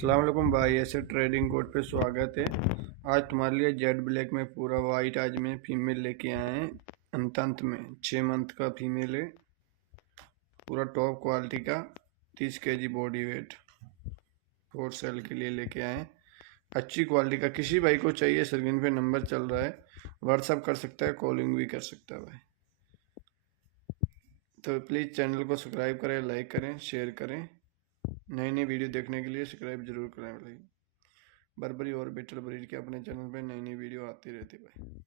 अस्सलाम वालेकुम भाई, ऐसे ट्रेडिंग कोड पे स्वागत है। आज तुम्हारे लिए जेड ब्लैक में पूरा वाइट आज में फीमेल लेके आए हैं। अंत में 6 मंथ का फीमेल है, पूरा टॉप क्वालिटी का, 30 kg body weight, for sale के लिए लेके आए हैं। अच्छी क्वालिटी का किसी भाई को चाहिए, स्क्रीन पे नंबर चल रहा है, व्हाट्सअप कर सकता है, कॉलिंग भी कर सकता है भाई। तो प्लीज़ चैनल को सब्सक्राइब करें, लाइक करें, शेयर करें। नई नई वीडियो देखने के लिए सब्सक्राइब जरूर करें भाई। बर्बरी और बेटर ब्रीड के अपने चैनल पे नई नई वीडियो आती रहती है भाई।